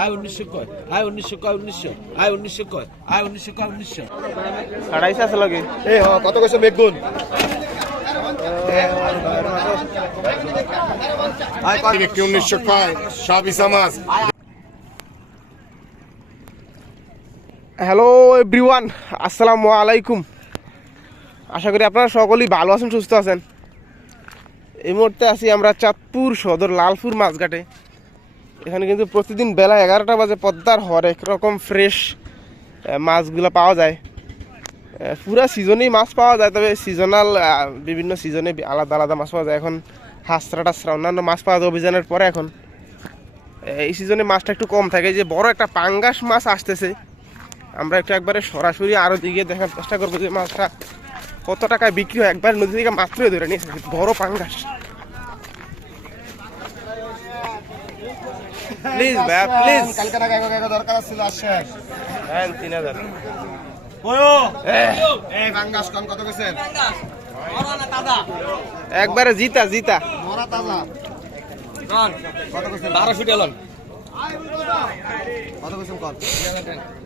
আয় উনিশশো কয় আয় উনিশশো কয় উনিশশো আয় উনিশশো কয় আয় উনিশশো কয় উনিশশো আড়াইশো আছে লাগে এ হ কত কইছো হ্যালো এভরিওয়ান আসসালামু আলাইকুম আশা করি আপনারা সকলেই ভালো আছেন, সুস্থ আছেন। এই মুহূর্তে আছি আমরা চাঁদপুর সদর লালপুর মাছঘাটে এখানে কিন্তু প্রতিদিন বেলা এগারোটা বাজে পদ্মার হরেক রকম ফ্রেশ মাছগুলো পাওয়া যায়। পুরা সিজনেই মাছ পাওয়া যায়, তবে সিজনাল বিভিন্ন সিজনে আলাদা আলাদা মাছ পাওয়া যায়। এখন হাঁসরা টাসরা, অন্যান্য মাছ পাওয়া যায় অভিযানের পরে এখন। এই সিজনে মাছটা একটু কম থাকে। যে বড় একটা পাঙ্গাস মাছ আসতেছে, আমরা একটু একবারে সরাসরি আরও দিকে দেখার চেষ্টা করব যে মাছটা কত টাকায় বিক্রি হয়। একবার নদী থেকে মাত্রই ধরে নিয়েছে, বড় পাঙ্গাস। প্লিজ ভাইয়া প্লিজ কালকে না এক এক দরকার ছিল হ্যাঁ তিন হাজার। এই বাঙ্গাস কম কত কইছেন? একবারে জিতা জিতা। মরা তাজা। কত কইছেন? 1200 টাকা লন। কত কইছেন কত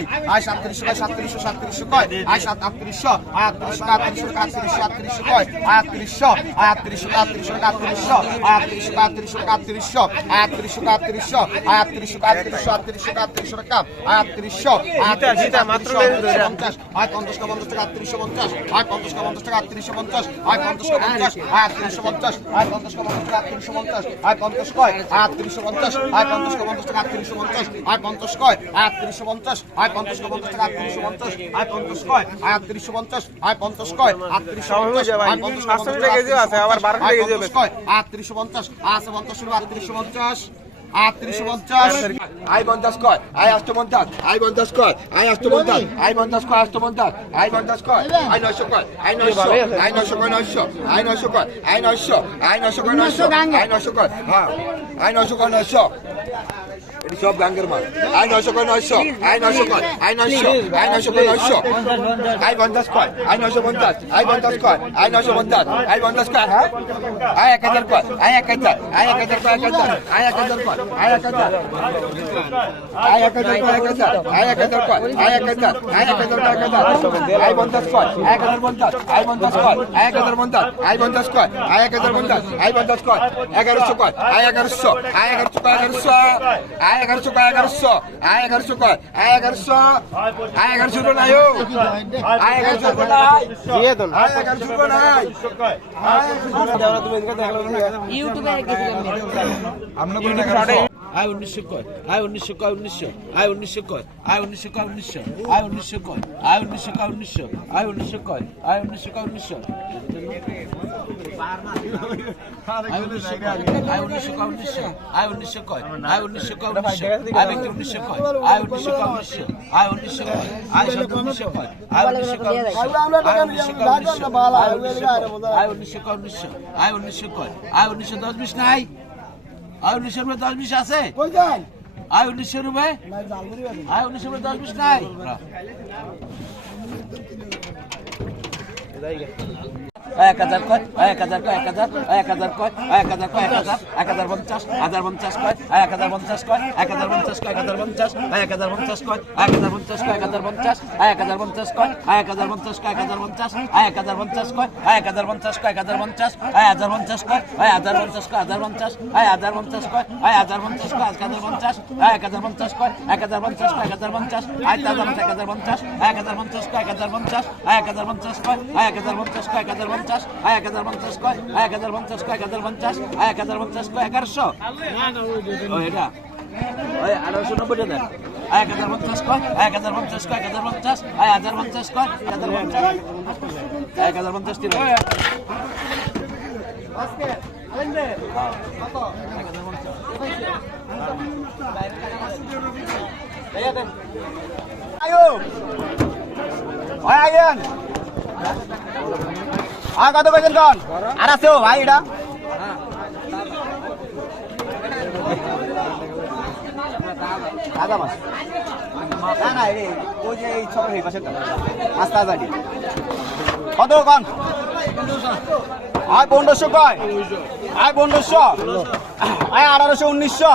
আয় আয় সাতত্রিশশো কয় সাতত্রিশশো সাতত্রিশশো কয় আয় সাত আটত্রিশশো আয় আটত্রিশশো আটত্রিশশো আটত্রিশশো আটত্রিশশো কয় আয় আটত্রিশশো আয় আটত্রিশশো আটত্রিশশো আটত্রিশশো আয় আটত্রিশশো টাকা আটত্রিশশো আটত্রিশশো আয় আটত্রিশশো আটত্রিশশো আটত্রিশশো আটত্রিশশো আটত্রিশশো আটত্রিশশো আটত্রিশশো আটত্রিশশো পঞ্চাশ আয় পঞ্চাশ পঞ্চাশ টাকা আটত্রিশশো পঞ্চাশ আয় পঞ্চাশ পঞ্চাশ টাকা আটত্রিশশো পঞ্চাশ আয় পঞ্চাশ পঞ্চাশ আয় আটত্রিশশো পঞ্চাশ আয় পঞ্চাশ পঞ্চাশ টাকা আটত্রিশশো পঞ্চাশ আয় পঞ্চাশ কয় আয় আটত্রিশশো পঞ্চাশ আয় পঞ্চাশ পঞ্চাশ টাকা আটত্রিশশো পঞ্চাশ আয় পঞ্চাশ কয় আয় আটত্রিশশো পঞ্চাশ আয় পঞ্চাশ টাকা পঞ্চাশ টাকা আটত্রিশশো পঞ্চাশ আয় পঞ্চাশ কয়? আয় আটত্রিশশো পঞ্চাশ আয় পঞ্চাশ কয় আটত্রিশশো পঞ্চাশ। আটত্রিশশো পঞ্চাশ আছে পঞ্চাশ আটত্রিশশো পঞ্চাশ। আটত্রিশশো পঞ্চাশ আই পঞ্চাশ কয় আই আষ্ট পঞ্চাশ আই পঞ্চাশ কয় আই আষ্ট পঞ্চাশ আই পঞ্চাশ কয় আষ্ট পঞ্চাশ আই পঞ্চাশ কয় আই নয়শো কয় আই নয়শো আই নয়শো কয় নয়শো আই নয়শো কয় আই নয়শো আই নয়শো কয় নয়শো আই নয়শো কয় হ্যাঁ আই নয়শো কয় নয়শো এটি সব গাঙ্গের মাল আই নয়শো কয় নয়শো আই নয়শো কয় আই নয়শো আই নয়শো কয় নয়শো আই পঞ্চাশ কয় আই নয়শো পঞ্চাশ আই পঞ্চাশ কয় আই নয়শো পঞ্চাশ আই পঞ্চাশ কয় হ্যাঁ আই এক হাজার কয় আই এক হাজার আই এক হাজার কয় এক হাজার আই এক হাজার কয় এগারোশো কয় এগারোশো এগারোশো এগারোশো এগারোশো এগারোশো এগারোশো কয় এগারোশো এগারোশো নাই এগারোশো নাই এগারোশো নাই ইউটিউবে আয় উনিশশো কয় আয় উনিশশো কয় উনিশশো আয় উনিশশো কয় আয় উনিশশো কয় উনিশশো আয় উনিশশো কয় আয় উনিশশো কয় উনিশশো আয় উনিশশো কয় আয় উনিশশো কয় উনিশশো আয় উনিশশো কয় উনিশশো আয় উনিশশো কয় আয় উনিশশো কয় উনিশশো আয় ব্যক্তি উনিশশো কয় আয় উনিশশো কয় উনিশশো আয় উনিশশো কয় আয় শব্দ উনিশশো কয় আয় উনিশশো কয় উনিশশো আয় উনিশশো কয় উনিশশো আয় উনিশশো কয় উনিশশো আয় উনিশশো কয় আয় উনিশশো দশ বিশ নাই আয় উনিশশো রুপে দশ বিশ আছে? আয় উনিশশো রুপে আয় উনিশশো রুপে দশ বিশ নাই? এক হাজার কয় এক হাজার কয় এক হাজার এক হাজার কয় এক হাজার কয় এক হাজার এক হাজার পঞ্চাশ হাজার পঞ্চাশ কয় এক হাজার পঞ্চাশ কয় এক হাজার পঞ্চাশ কয় এক হাজার পঞ্চাশ এক হাজার পঞ্চাশ কয় এক হাজার পঞ্চাশ কয় এক হাজার পঞ্চাশ এক হাজার পঞ্চাশ কয় এক হাজার পঞ্চাশ কয় এক হাজার পঞ্চাশ এক হাজার পঞ্চাশ কয় এক হাজার পঞ্চাশ কয় এক হাজার পঞ্চাশ এক হাজার পঞ্চাশ কয় এক হাজার পঞ্চাশ কয় হাজার পঞ্চাশ এক হাজার পঞ্চাশ কয় এক হাজার পঞ্চাশ কয় এক হাজার পঞ্চাশ এক হাজার পঞ্চাশ কয় এক হাজার পঞ্চাশ কয় এক হাজার পঞ্চাশ এক হাজার এক হাজার পঞ্চাশ এক হাজার পঞ্চাশ কয় এক হাজার পঞ্চাশ এক হাজার পঞ্চাশ কয় এক হাজার পঞ্চাশ কয় এক হাজার পঞ্চাশ এক হাজার পঞ্চাশ কয় এক হাজার পঞ্চাশ কয় এক হাজার পঞ্চাশ এক হাজার পঞ্চাশ কয় এগারোশো ও এটা ওই আঠারোশো নব্বই দেন এক হাজার পঞ্চাশ কয় এক হাজার পঞ্চাশ কয় এক হাজার পঞ্চাশ এক হাজার পঞ্চাশ কয় এক হাজার পঞ্চাশ পঞ্চাশ পঞ্চাশ আয়ো ওই আর কত কইছেন কোন আর আছে ও ভাই, এটা। কত কোন? আয়, পনেরোশো কয়? আয়, পনেরোশো। আয়, আঠারোশো, উনিশশো।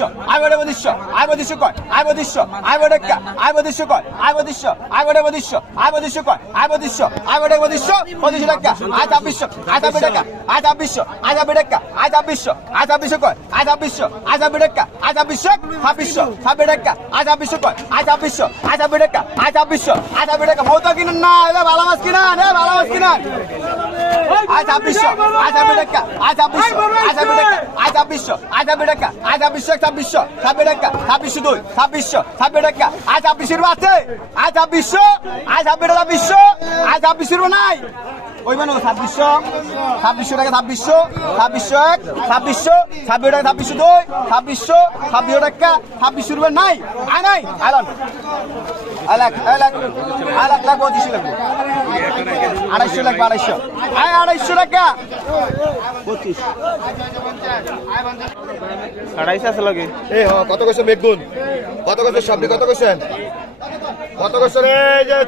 আইবডে বদিশ্য আইবদিশ্য কয় আইবদিশ্য আইবডেক্কা আইবদিশ্য কয় আইবদিশ্য আইবডে বদিশ্য আইবদিশ্য কয় আইবদিশ্য আইবডে বদিশ্য বদিশ্য ডাক্কা আইতা বিশ্ব আইতা বেডাক্কা আইতা বিশ্ব আইতা বেডাক্কা আইতা বিশ্ব আইতা বিশ্ব কয় আইতা বিশ্ব আইতা বেডাক্কা আইতা বিশ্ব হা বিশ্ব হা বেডাক্কা আইতা বিশ্ব কয় আইতা বিশ্ব আইতা বেডাক্কা আইতা বিশ্ব আইতা বেডাক্কা মৌতা কিনা, না এলা ভালো মাছ কিনা রে ভালো মাছ কিনা। আয় ছাব্বিশশো আয় ছাব্বিশ টাকা আয় ছাব্বিশশো আয় ছাব্বিশ টাকা আয় ছাব্বিশ টাকা আয় ছাব্বিশশো ছাব্বিশশো ছাব্বিশ টাকা ছাব্বিশশো দুই ছাব্বিশশো ছাব্বিশ টাকা আছে আয় ছাব্বিশশো আয় ছাব্বিশ ছাব্বিশশো আয় ছাব্বিশের নাই ওই মানে ছাব্বিশশো ছাব্বিশশো টাকা ছাব্বিশশো ছাব্বিশশো এক ছাব্বিশশো ছাব্বিশ টাকা ছাব্বিশশো দুই ছাব্বিশশো ছাব্বিশ টাকা ছাব্বিশশো রুপে নাই আয় নাই আলান লাখ আয় লাখ লাখ পঁচিশশো লাগবে আড়াইশো লাগবে আড়াইশো। আয় আড়াইশো টাকা। পঁচিশ আড়াইশো আছে লাগে। এই হ কত কইছেন বেগুন? কত কইছেন সবজি কত কইছেন? কত কইছেন? রে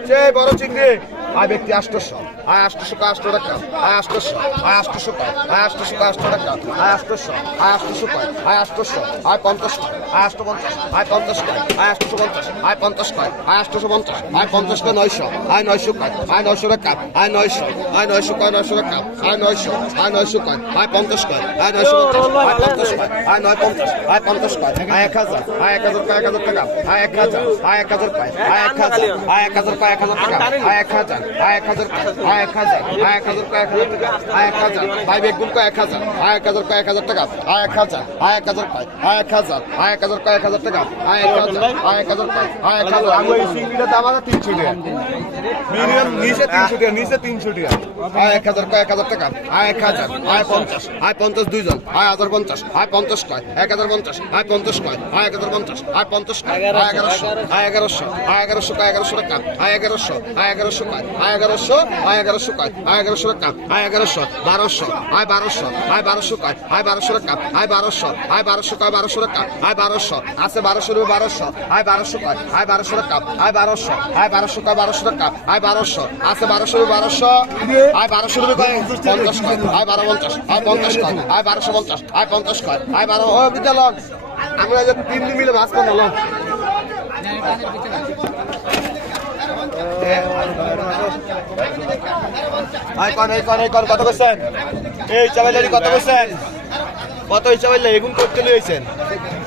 যে বড় চিংড়ি। আয় ব্যক্তি আষ্টশো আয় আষ্টশো কয় আষ্ট টাকা আয় আষ্টশো আয় আষ্টশো কয় আয় আষ্টশো কয় আষ্ট টাকা আয় আষ্টশো আয় আষ্টশো কয় আয় আষ্টশো আয় পঞ্চাশ আয় আষ্ট পঞ্চাশ আয় পঞ্চাশ কয় আয় আষ্টশো পঞ্চাশ আয় পঞ্চাশ কয় আয় আষ্টশো পঞ্চাশ আয় পঞ্চাশ কয় নয়শো আয় নয়শো কয় আয় নয়শো টাকা আয় নয়শো আয় নয়শো কয় নয়শো টাকা আয় নয়শো আয় নয়শো কয় আয় পঞ্চাশ কয় আয় নয়শো পঞ্চাশ আয় পঞ্চাশ কয় আয় নয় পঞ্চাশ আয় পঞ্চাশ কয় আয় এক হাজার আয় এক হাজার কয় এক হাজার টাকা আয় এক হাজার আয় এক হাজার কয় আয় এক হাজার আয় এক হাজার কয় এক হাজার টাকা আয় এক হাজার আয় এক হাজার আয় এক হাজার আয় এক হাজার কয় এক হাজার টাকা আয় এক হাজার ভাই বেগুন কয় এক হাজার আয় এক হাজার কয় এক হাজার টাকা আয় এক হাজার আয় এক হাজার কয় আয় এক হাজার আয় এক হাজার কয় এক হাজার টাকা আয় এক হাজার আয় এক হাজার আয় এক হাজার আমি এই চিংড়িটা দাম আছে তিনশো টাকা মিনিমাম নিচে তিনশো টাকা নিচে তিনশো টাকা আয় এক হাজার কয় এক হাজার টাকা আয় এক হাজার আয় পঞ্চাশ আয় পঞ্চাশ দুইজন আয় হাজার পঞ্চাশ আয় পঞ্চাশ কয় এক হাজার পঞ্চাশ আয় পঞ্চাশ কয় আয় এক হাজার পঞ্চাশ আয় পঞ্চাশ আয় এগারোশো আয় এগারোশো আয় এগারোশো কয় এগারোশো টাকা আয় এগারোশো আয় এগারোশো কয় আয় এগারোশো আয় এগারোশো কয়, আয় এগারোশো টাকা আয় এগারোশো, বারোশো, আয় বারোশো আয় বারোশো কয়, আয় বারোশো টাকা আয় বারোশো আয় বারোশো কয়, বারোশো টাকা আয় বারোশো, আছে বারোশো রুপে বারোশো, আয় বারোশো কয়, আয় বারোশো টাকা আয় বারোশো আয় বারোশো কয়, বারোশো টাকা আয় বারোশো, আছে বারোশো রুপে বারোশো, আয় বারোশো রুপে কয়, পঞ্চাশ কয়, আয় বারো পঞ্চাশ, আয় পঞ্চাশ কয়, আয় বারোশো পঞ্চাশ, আয় পঞ্চাশ কয়, আয় বারো, ও বিদ্যালয় আমরা যে তিন দিন মিলে মাছ পান হলাম আয় কন এই কন এই কন কত করছেন? এই চাবাইলারি কত করছেন? কত এই চাবাইলা এগুন করতে লইছেন?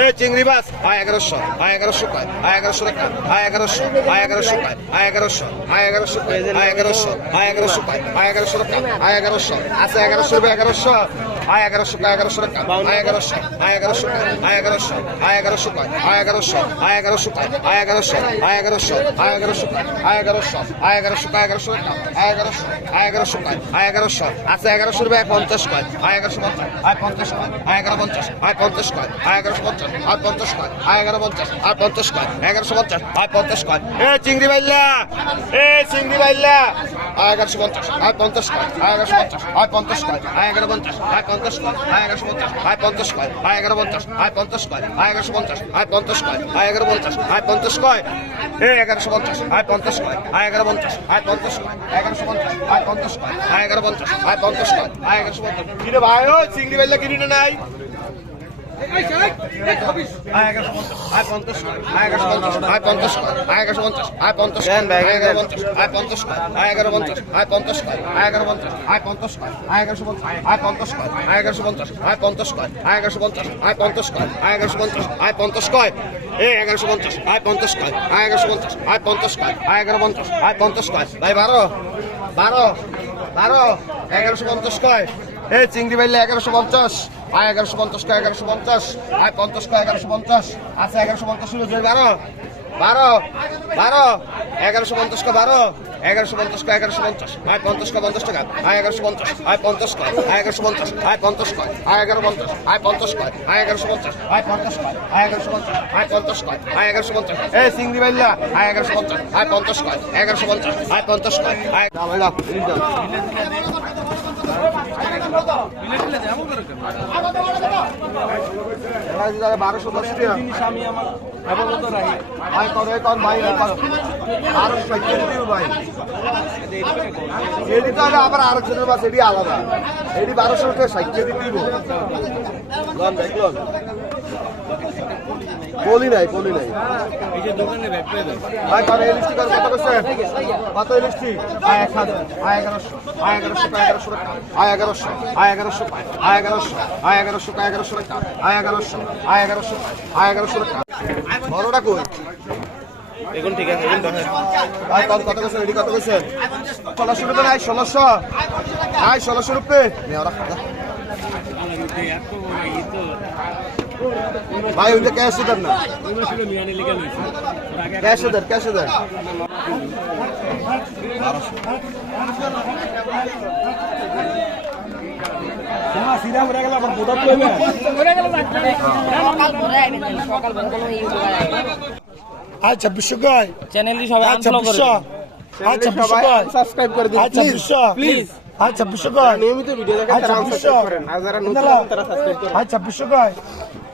এ চিংড়ি মাছ, আয় এগারোশো আয় এগারোশো আয় এগারোশো টাকা আয় এগারোশো আয় এগারোশো আয় এগারোশো আয় এগারোশো আয় এগারোশো আয় এগারোশো আয় এগারোশো টাকা আয় এগারোশো, আছে এগারোশো এগারোশো। আয় এগারোশো আয় এগারোশো আয় এগারোশো আয় এগারোশো আয় এগারোশো আয় এগারোশো আয় এগারোশো আয় এগারোশো আয় এগারোশো আয় এগারোশো আয় এগারোশো আয় এগারোশো আয় এগারোশো আয় এগারোশো আয় এগারোশো আয় এগারোশো আয় এগারোশো আছে এগারোশো রুপে পঞ্চাশ কয় আয় এগারোশো পঞ্চাশ আয় পঞ্চাশ কয় আয় এগারো পঞ্চাশ আয় পঞ্চাশ কয় আয় এগারোশো পঞ্চাশ আয় পঞ্চাশ কয় আয় এগারো পঞ্চাশ আয় পঞ্চাশ কয় এগারোশো পঞ্চাশ আয় পঞ্চাশ কয় এ চিংড়ি বাইল্লা এ চিংড়ি বাইল্লা আয় এগারোশো পঞ্চাশ আয় পঞ্চাশ কয় আয় এগারোশো পঞ্চাশ আয় পঞ্চাশ কয় আয় এগারো পঞ্চাশ আয় পঞ্চাশ পঞ্চাশ কয় আয় এগারোশো পঞ্চাশ আয় পঞ্চাশ কয় আয় এগারো পঞ্চাশ আয় পঞ্চাশ কয় আয় এগারোশো পঞ্চাশ আয় পঞ্চাশ কয় আয় এগারো পঞ্চাশ আয় পঞ্চাশ কয় এ এগারোশো পঞ্চাশ আয় পঞ্চাশ কয় আয় এগারো পঞ্চাশ আয় পঞ্চাশ কয় এগারোশো পঞ্চাশ আয় পঞ্চাশ কয় আয় এগারো পঞ্চাশ আয় পঞ্চাশ কয় আয় এগারোশো পঞ্চাশ কিরে ভাই চিংড়ি বেলা কিনে নাই এগারোশো পঞ্চাশ আয় পঞ্চাশ কয় আয় এগারোশো পঞ্চাশ আয় পঞ্চাশ কয় আয় এগারো পঞ্চাশ আয় পঞ্চাশ কয় ভাই বারো বারো বারো এগারোশো পঞ্চাশ কয় এ চিংড়ি বাইলে এগারোশো পঞ্চাশ আয় এগারোশো পঞ্চাশ কয় এগারোশো পঞ্চাশ? আয় পঞ্চাশ কয় এগারোশো পঞ্চাশ? আছে এগারোশো পঞ্চাশ শুরু হচ্ছে বারো। বারো। বারো। এগারোশো পঞ্চাশ কয় বারো। এগারোশো পঞ্চাশ কয় এগারোশো পঞ্চাশ? আয় পঞ্চাশ কয় পঞ্চাশ টাকা? আয় এগারোশো পঞ্চাশ। আয় পঞ্চাশ কয়। আয় এগারোশো পঞ্চাশ। আয় পঞ্চাশ কয়। আয় এগারো পঞ্চাশ। আয় পঞ্চাশ কয়। আয় এগারোশো পঞ্চাশ। আয় পঞ্চাশ কয়। আয় এগারোশো পঞ্চাশ। আয় পঞ্চাশ কয়। আয় এগারোশো পঞ্চাশ। এ চিংড়ি বাইল্লা আয় এগারোশো পঞ্চাশ। আয় পঞ্চাশ কয়। এগারোশো পঞ্চাশ। আয় পঞ্চাশ কয়। আয় বারোশো দশ তো আবার আরেকজনের বাস এটি আলাদা এটি বারোশো টাকা। সাইকেল ভাই বলি নাই বলি নাই। ভাই করে এলিস্টি কর কত করছে কত এলিস্টি আয় এক হাজার আয় এগারোশো আয় এগারোশো আয় এগারোশো টাকা আয় এগারোশো আয় এগারোশো আয় এগারোশো আয় এগারোশো আয় এগারোশো টাকা আয় এগারোশো আয় এগারোশো আয় এগারোশো টাকা। বড়টা কই? এখন ঠিক আছে এখন দশের ভাই কত কত কত রুপে নাই ষোলোশো? আয় ষোলোশো রুপে? ভাই ওইটা ক্যাশ দেন না। ক্যাশ দেন ক্যাশ দেন। সকাল আচ্ছা বিশ্ব কয় চ্যানেলটি সবাই আচ্ছা আনফলো করে বিশ্ব আচ্ছা বিশ্ব কয় সাবস্ক্রাইব করে দিন আচ্ছা বিশ্ব প্লিজ আচ্ছা বিশ্ব নিয়মিত ভিডিও দেখেন আচ্ছা বিশ্ব সাবস্ক্রাইব করেন। আর যারা নতুন তারা সাবস্ক্রাইব করেন। আচ্ছা বিশ্ব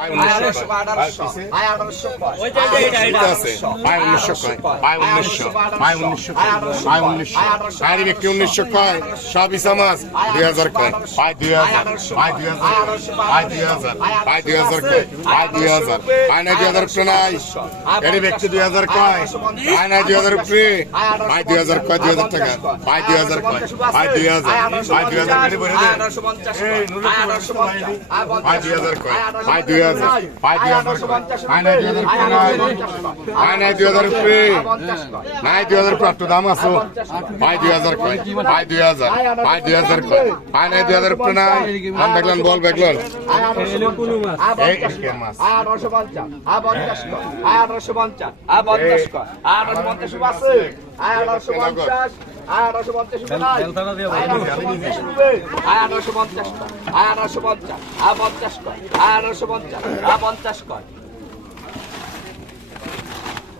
উনিশশো কয় আছে পায় উনিশশো কয় পায় উনিশশো পায় উনিশশো কয় পায় উনিশশো গাড়ি ব্যক্তি উনিশশো কয় সব ইসা মাছ দুই হাজার কয় পায় দুই হাজার পায় দুই হাজার পায় দুই হাজার পায় দুই হাজার কয় পায় দুই হাজার পায় নাই দুই হাজার উপরে নাই গাড়ি ব্যক্তি দুই হাজার কয় পায় নাই দুই হাজার উপরে পায় দুই হাজার কয় দুই হাজার টাকা পায় দুই হাজার কয় পায় দুই হাজার পায় দুই হাজার পায় দুই হাজার কয় পায় দুই হাজার নাই দুই হাজার উপরে নাই দুই হাজার উপরে দাম আছো পায় দুই হাজার কয় পায় দুই হাজার পায় দুই হাজার কয় পায় নাই দুই হাজার উপরে নাই নাম দেখলেন বল দেখলেন আঠারোশো পঞ্চাশ আঠারোশো পঞ্চাশ আছে আঠারোশো পঞ্চাশ আয় আঠারোশো পঞ্চাশ আয় আঠারোশো পঞ্চাশ আয় আঠারোশো পঞ্চাশ আয় পঞ্চাশ কর আয় আঠারোশো পঞ্চাশ আয় পঞ্চাশ কর।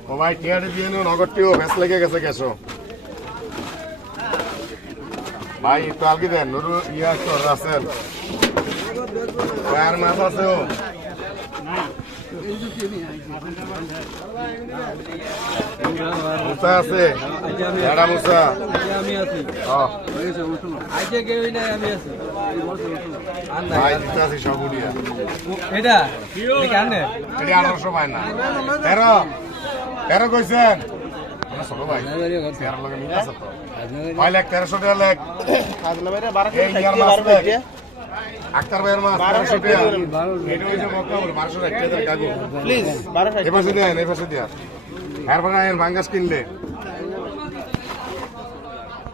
ও ভাই টিয়ারে দিয়ে নিও নগরটিও ভেস লেগে গেছে গেছো ভাই একটু আলগি দেন নুরু ইয়া তো রাসেল মাছ আছে ও। মুসা আছে? এড়া মুসা? ও ভাই দিতে আছি সব উড়িয়া। এটা? আঠারোশো পায় না। তেরো তেরো কইছেন? আমরা ভাই। তেরো লগে মিল আছে তো। ছয় লাখ তেরোশো টাকা লাখ। বারো আক্তার ভাইয়ের মাছ বারোশো টাকা। এটা হইছে মক্কাবুল বারোশো টাকা প্লিজ এই পাশে দিয়া এরপরে আইন ভাঙ্গাস কিনলে।